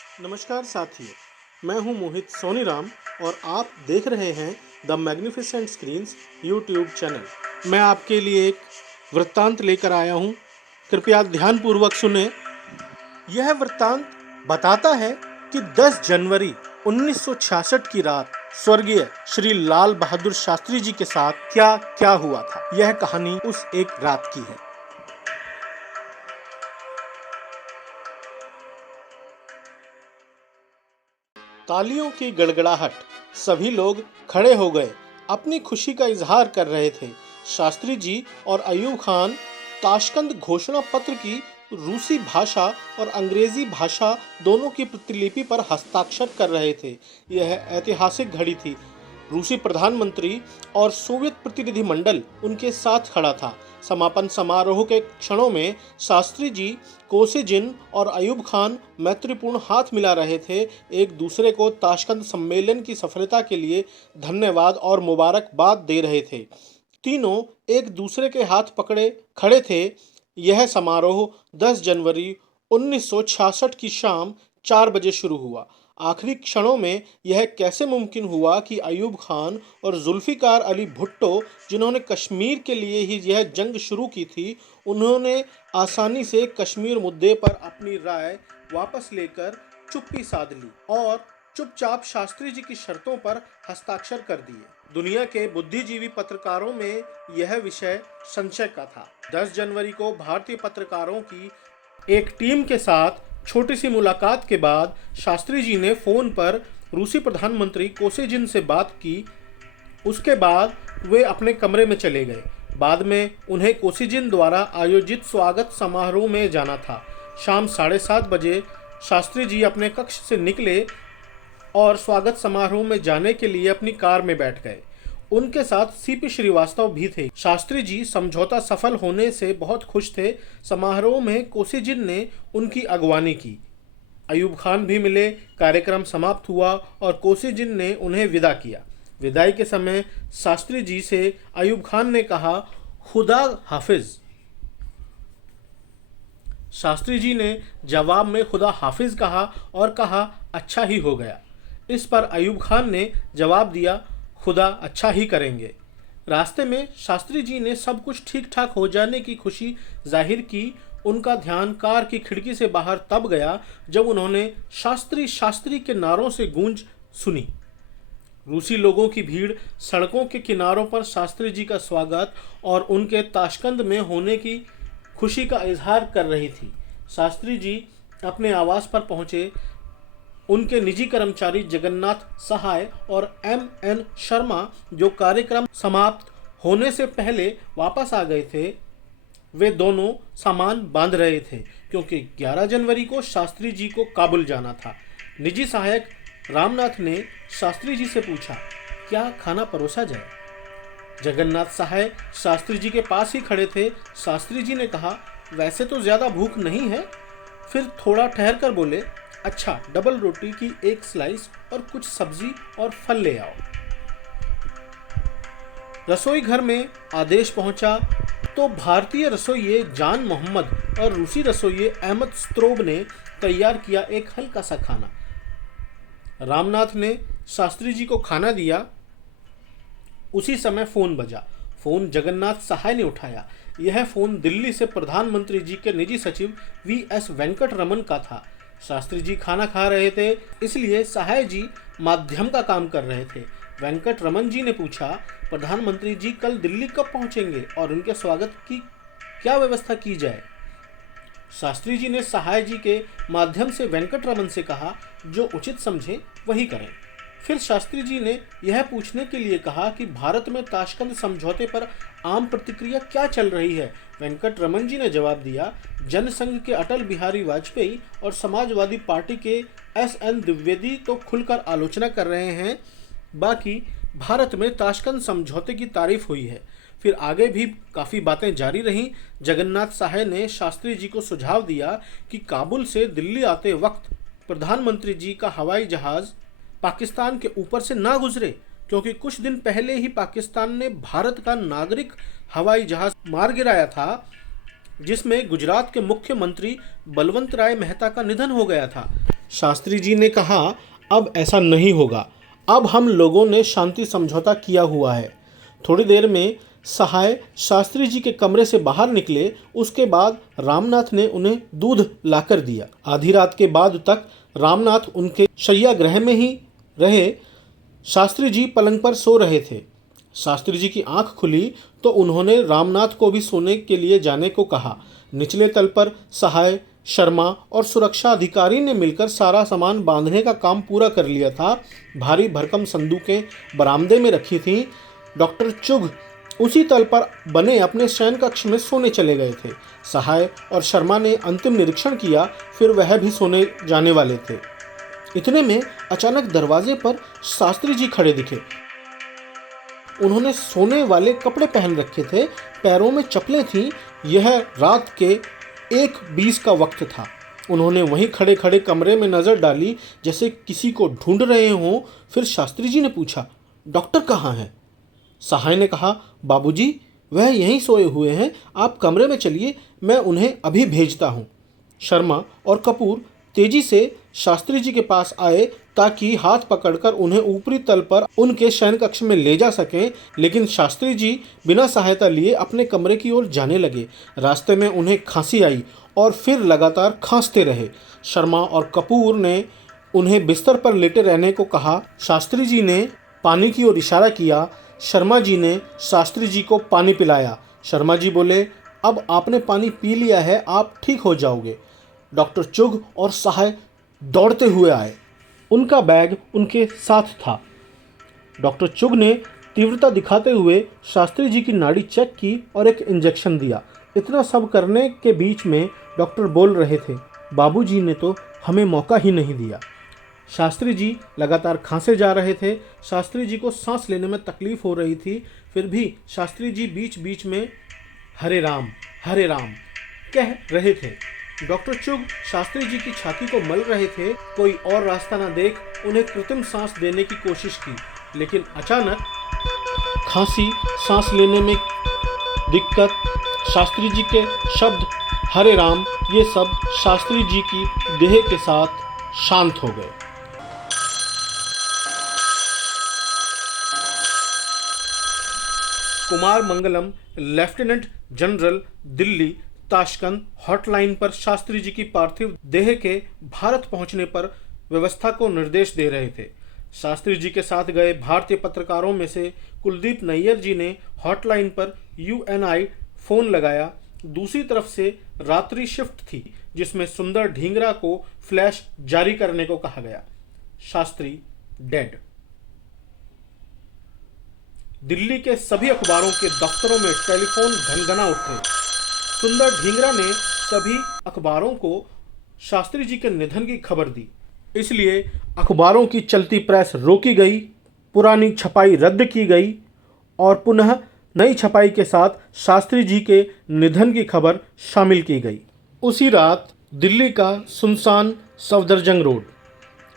नमस्कार साथियों, मैं हूं मोहित सोनीराम और आप देख रहे हैं the magnificent screens YouTube channel. मैं आपके लिए एक वृत्तांत लेकर आया हूं, कृपया ध्यानपूर्वक सुने। यह वृत्तांत बताता है कि 10 जनवरी 1966 की रात स्वर्गीय श्री लाल बहादुर शास्त्री जी के साथ क्या क्या हुआ था। यह कहानी उस एक रात की है। तालियों की गड़गड़ाहट, सभी लोग खड़े हो गए, अपनी खुशी का इजहार कर रहे थे। शास्त्री जी और अयूब खान ताशकंद घोषणा पत्र की रूसी भाषा और अंग्रेजी भाषा दोनों की प्रतिलिपि पर हस्ताक्षर कर रहे थे। यह ऐतिहासिक घड़ी थी। रूसी प्रधानमंत्री और सोवियत प्रतिनिधिमंडल उनके साथ खड़ा था। समापन समारोह के क्षणों में शास्त्री जी, कोसिजिन और अयूब खान मैत्रीपूर्ण हाथ मिला रहे थे, एक दूसरे को ताशकंद सम्मेलन की सफलता के लिए धन्यवाद और मुबारकबाद दे रहे थे। तीनों एक दूसरे के हाथ पकड़े खड़े थे। यह समारोह 10 जनवरी 1966 की शाम 4 बजे शुरू हुआ। आखिरी क्षणों में यह कैसे मुमकिन हुआ कि अयूब खान और जुल्फिकार अली भुट्टो, जिन्होंने कश्मीर के लिए ही यह जंग शुरू की थी, उन्होंने आसानी से कश्मीर मुद्दे पर अपनी राय वापस लेकर चुप्पी साध ली और चुपचाप शास्त्री जी की शर्तों पर हस्ताक्षर कर दिए। दुनिया के बुद्धिजीवी पत्रकारों में यह विषय संशय का था। 10 जनवरी को भारतीय पत्रकारों की एक टीम के साथ छोटी सी मुलाकात के बाद शास्त्री जी ने फोन पर रूसी प्रधानमंत्री कोसिजिन से बात की। उसके बाद वे अपने कमरे में चले गए। बाद में उन्हें कोसिजिन द्वारा आयोजित स्वागत समारोह में जाना था। शाम 7:30 बजे शास्त्री जी अपने कक्ष से निकले और स्वागत समारोह में जाने के लिए अपनी कार में बैठ गए। उनके साथ सीपी श्रीवास्तव भी थे। शास्त्री जी समझौता सफल होने से बहुत खुश थे। समारोह में कोसिजिन ने उनकी अगवानी की। अयूब खान भी मिले। कार्यक्रम समाप्त हुआ और कोसिजिन ने उन्हें विदा किया। विदाई के समय शास्त्री जी से अयूब खान ने कहा, खुदा हाफिज। शास्त्री जी ने जवाब में खुदा हाफिज कहा और कहा, अच्छा ही हो गया। इस पर अयूब खान ने जवाब दिया, खुदा अच्छा ही करेंगे। रास्ते में शास्त्री जी ने सब कुछ ठीक ठाक हो जाने की खुशी जाहिर की। उनका ध्यान कार की खिड़की से बाहर तब गया जब उन्होंने शास्त्री शास्त्री के नारों से गूंज सुनी। रूसी लोगों की भीड़ सड़कों के किनारों पर शास्त्री जी का स्वागत और उनके ताशकंद में होने की खुशी का इजहार कर रही थी। शास्त्री जी अपने आवास पर पहुंचे। उनके निजी कर्मचारी जगन्नाथ सहाय और M.N. शर्मा, जो कार्यक्रम समाप्त होने से पहले वापस आ गए थे, वे दोनों सामान बांध रहे थे क्योंकि 11 जनवरी को शास्त्री जी को काबुल जाना था। निजी सहायक रामनाथ ने शास्त्री जी से पूछा, क्या खाना परोसा जाए? जगन्नाथ सहाय शास्त्री जी के पास ही खड़े थे। शास्त्री जी ने कहा, वैसे तो ज्यादा भूख नहीं है। फिर थोड़ा ठहर कर बोले, अच्छा, डबल रोटी की एक स्लाइस और कुछ सब्जी और फल ले आओ। रसोई घर में आदेश पहुंचा तो भारतीय रसोइये जान मोहम्मद और रूसी रसोइये अहमद स्त्रोब ने तैयार किया एक हल्का सा खाना। रामनाथ ने शास्त्री जी को खाना दिया। उसी समय फोन बजा। फोन जगन्नाथ सहाय ने उठाया। यह फोन दिल्ली से प्रधानमंत्री जी के निजी सचिव V.S. वेंकट रमन का था। शास्त्री जी खाना खा रहे थे, इसलिए सहाय जी माध्यम का काम कर रहे थे। वेंकट रमन जी ने पूछा, प्रधानमंत्री जी कल दिल्ली कब पहुंचेंगे और उनके स्वागत की क्या व्यवस्था की जाए? शास्त्री जी ने सहाय जी के माध्यम से वेंकट रमन से कहा, जो उचित समझे वही करें। फिर शास्त्री जी ने यह पूछने के लिए कहा कि भारत में ताशकंद समझौते पर आम प्रतिक्रिया क्या चल रही है। वेंकट रमन जी ने जवाब दिया, जनसंघ के अटल बिहारी वाजपेयी और समाजवादी पार्टी के S.N. द्विवेदी तो खुलकर आलोचना कर रहे हैं। बाकी भारत में ताशकंद समझौते की तारीफ हुई है। फिर आगे भी काफ़ी बातें जारी रहीं। जगन्नाथ सहाय ने शास्त्री जी को सुझाव दिया कि काबुल से दिल्ली आते वक्त प्रधानमंत्री जी का हवाई जहाज़ पाकिस्तान के ऊपर से ना गुजरे, क्योंकि कुछ दिन पहले ही पाकिस्तान ने भारत का नागरिक हवाई जहाज मार गिराया था, जिसमें गुजरात के मुख्यमंत्री बलवंत राय मेहता का निधन हो गया था। शास्त्री जी ने कहा, अब ऐसा नहीं होगा। अब हम लोगों ने शांति समझौता किया हुआ है। थोड़ी देर में सहाय शास्त्री जी के कमरे से बाहर निकले। उसके बाद रामनाथ ने उन्हें दूध लाकर दिया। आधी रात के बाद तक रामनाथ उनके शय्यागृह में ही रहे। शास्त्री जी पलंग पर सो रहे थे। शास्त्री जी की आंख खुली तो उन्होंने रामनाथ को भी सोने के लिए जाने को कहा। निचले तल पर सहाय, शर्मा और सुरक्षा अधिकारी ने मिलकर सारा सामान बांधने का काम पूरा कर लिया था। भारी भरकम संदूकें बरामदे में रखी थीं। डॉक्टर चुघ उसी तल पर बने अपने शयन कक्ष में सोने चले गए थे। सहाय और शर्मा ने अंतिम निरीक्षण किया, फिर वह भी सोने जाने वाले थे। इतने में अचानक दरवाजे पर शास्त्री जी खड़े दिखे। उन्होंने सोने वाले कपड़े पहन रखे थे, पैरों में चप्पलें थीं। यह रात के 1:20 का वक्त था। उन्होंने वहीं खड़े खड़े कमरे में नज़र डाली, जैसे किसी को ढूंढ रहे हों। फिर शास्त्री जी ने पूछा, डॉक्टर कहाँ हैं? सहाय ने कहा, बाबूजी, वह यहीं सोए हुए हैं। आप कमरे में चलिए, मैं उन्हें अभी भेजता हूँ। शर्मा और कपूर तेजी से शास्त्री जी के पास आए ताकि हाथ पकड़कर उन्हें ऊपरी तल पर उनके शयन कक्ष में ले जा सकें, लेकिन शास्त्री जी बिना सहायता लिए अपने कमरे की ओर जाने लगे। रास्ते में उन्हें खांसी आई और फिर लगातार खांसते रहे। शर्मा और कपूर ने उन्हें बिस्तर पर लेटे रहने को कहा। शास्त्री जी ने पानी की ओर इशारा किया। शर्मा जी ने शास्त्री जी को पानी पिलाया। शर्मा जी बोले, अब आपने पानी पी लिया है, आप ठीक हो जाओगे। डॉक्टर चुघ और सहाय दौड़ते हुए आए। उनका बैग उनके साथ था। डॉक्टर चुघ ने तीव्रता दिखाते हुए शास्त्री जी की नाड़ी चेक की और एक इंजेक्शन दिया। इतना सब करने के बीच में डॉक्टर बोल रहे थे, बाबूजी ने तो हमें मौका ही नहीं दिया। शास्त्री जी लगातार खांसे जा रहे थे। शास्त्री जी को सांस लेने में तकलीफ हो रही थी। फिर भी शास्त्री जी बीच बीच में हरे राम कह रहे थे। डॉक्टर चुघ शास्त्री जी की छाती को मल रहे थे। कोई और रास्ता न देख उन्हें कृत्रिम सांस देने की कोशिश की, लेकिन अचानक खांसी, सांस लेने में दिक्कत, शास्त्री जी के शब्द हरे राम, ये सब शास्त्री जी की देह के साथ शांत हो गए। Kumar Mangalam, lieutenant general, Delhi Tashkent hotline पर शास्त्री जी की पार्थिव देह के भारत पहुंचने पर व्यवस्था को निर्देश दे रहे थे। शास्त्री जी के साथ गए भारतीय पत्रकारों में से कुलदीप नैयर जी ने हॉटलाइन पर UNI फोन लगाया। दूसरी तरफ से रात्रि शिफ्ट थी, जिसमें सुंदर ढींगरा को फ्लैश जारी करने को कहा गया। शास्त्री डेड। दिल्ली के सभी अखबारों के दफ्तरों में टेलीफोन घनघना उठे। सुंदर ढींगरा ने सभी अखबारों को शास्त्री जी के निधन की खबर दी। इसलिए अखबारों की चलती प्रेस रोकी गई, पुरानी छपाई रद्द की गई और पुनः नई छपाई के साथ शास्त्री जी के निधन की खबर शामिल की गई। उसी रात दिल्ली का सुनसान सफदरजंग रोड,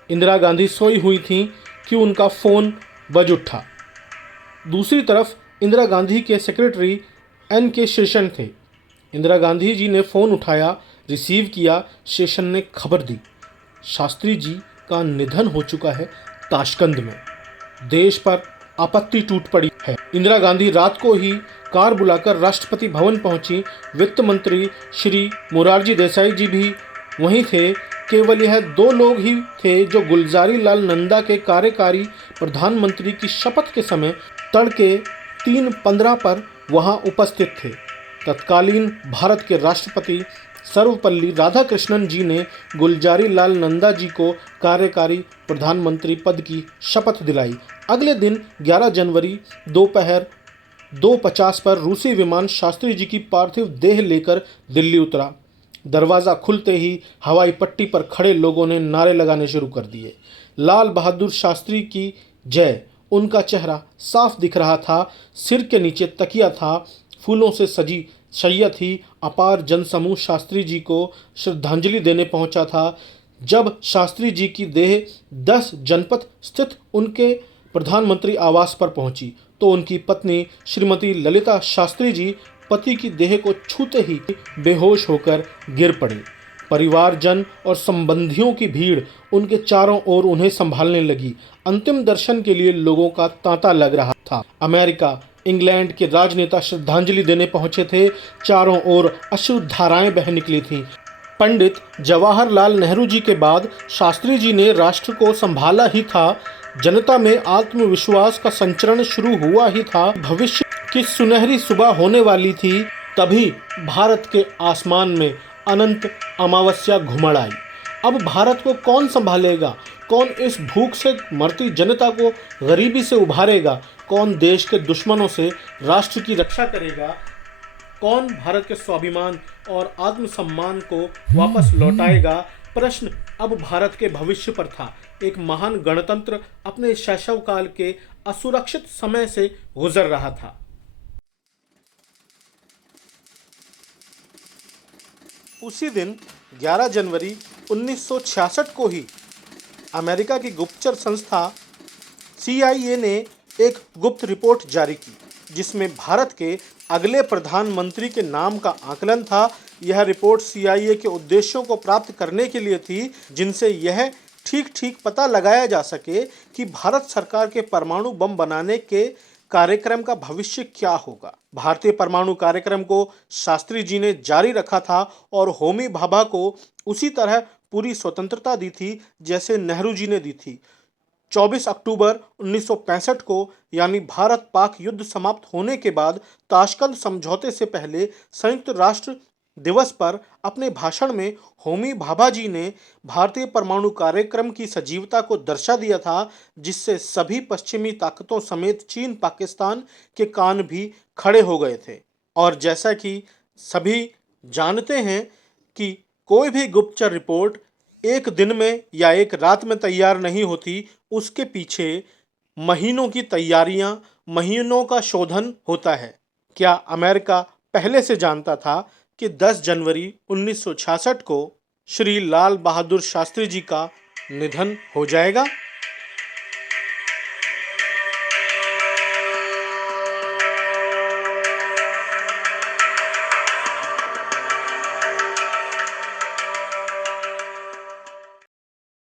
इंदिरा गांधी सोई हुई थीं कि उनका फ़ोन बज उठा। दूसरी तरफ इंदिरा गांधी के सेक्रेटरी NK शेषन थे। इंदिरा गांधी जी ने फ़ोन उठाया, रिसीव किया। शेषन ने खबर दी, शास्त्री जी का निधन हो चुका है ताशकंद में। देश पर आपत्ति टूट पड़ी है। इंदिरा गांधी रात को ही कार बुलाकर राष्ट्रपति भवन पहुंची। वित्त मंत्री श्री मोरारजी देसाई जी भी वहीं थे। केवल यह 2 लोग ही थे जो गुलजारी लाल नंदा के कार्यकारी प्रधानमंत्री की शपथ के समय तड़के 3:15 पर वहां उपस्थित थे। तत्कालीन भारत के राष्ट्रपति सर्वपल्ली राधाकृष्णन जी ने गुलजारी लाल नंदा जी को कार्यकारी प्रधानमंत्री पद की शपथ दिलाई। अगले दिन 11 जनवरी दोपहर 2:50 पर रूसी विमान शास्त्री जी की पार्थिव देह लेकर दिल्ली उतरा। दरवाज़ा खुलते ही हवाई पट्टी पर खड़े लोगों ने नारे लगाने शुरू कर दिए। लाल बहादुर शास्त्री की जय। उनका चेहरा साफ दिख रहा था। सिर के नीचे तकिया था। फूलों से सजी शैया थी। अपार जनसमूह शास्त्री जी को श्रद्धांजलि देने पहुंचा था। जब शास्त्री जी की देह 10 जनपथ स्थित उनके प्रधानमंत्री आवास पर पहुंची तो उनकी पत्नी श्रीमती ललिता शास्त्री जी पति की देह को छूते ही बेहोश होकर गिर पड़ी। परिवारजन और संबंधियों की भीड़ उनके चारों ओर उन्हें संभालने लगी। अंतिम दर्शन के लिए लोगों का तांता लग रहा था। अमेरिका, इंग्लैंड के राजनेता श्रद्धांजलि देने पहुंचे थे। चारों ओर अश्रु धाराएं बह निकली थीं। पंडित जवाहरलाल नेहरू जी के बाद शास्त्री जी ने राष्ट्र को संभाला ही था। जनता में आत्मविश्वास का संचरण शुरू हुआ ही था। भविष्य की सुनहरी सुबह होने वाली थी। तभी भारत के आसमान में अनंत अमावस्या घुमड़ आई। अब भारत को कौन संभालेगा? कौन इस भूख से मरती जनता को गरीबी से उभारेगा? कौन देश के दुश्मनों से राष्ट्र की रक्षा करेगा? कौन भारत के स्वाभिमान और आत्मसम्मान को वापस लौटाएगा? प्रश्न अब भारत के भविष्य पर था। एक महान गणतंत्र अपने शैशव काल के असुरक्षित समय से गुजर रहा था। उसी दिन 11 जनवरी 1966 को ही अमेरिका की गुप्तचर संस्था CIA ने एक गुप्त रिपोर्ट जारी की, जिसमें भारत के अगले प्रधानमंत्री के नाम का आकलन था। यह रिपोर्ट CIA के उद्देश्यों को प्राप्त करने के लिए थी, जिनसे यह ठीक पता लगाया जा सके कि भारत सरकार के परमाणु बम बनाने के कार्यक्रम का भविष्य क्या होगा। भारतीय परमाणु कार्यक्रम को शास्त्री जी ने जारी रखा था और होमी भाभा को उसी तरह पूरी स्वतंत्रता दी थी जैसे नेहरू जी ने दी थी। 24 अक्टूबर 1965 को यानी भारत पाक युद्ध समाप्त होने के बाद ताशकंद समझौते से पहले संयुक्त राष्ट्र दिवस पर अपने भाषण में होमी भाभा जी ने भारतीय परमाणु कार्यक्रम की सजीवता को दर्शा दिया था, जिससे सभी पश्चिमी ताकतों समेत चीन पाकिस्तान के कान भी खड़े हो गए थे। और जैसा कि सभी जानते हैं कि कोई भी गुप्तचर रिपोर्ट एक दिन में या एक रात में तैयार नहीं होती, उसके पीछे महीनों की तैयारियां, महीनों का शोधन होता है। क्या अमेरिका पहले से जानता था कि 10 जनवरी 1966 को श्री लाल बहादुर शास्त्री जी का निधन हो जाएगा?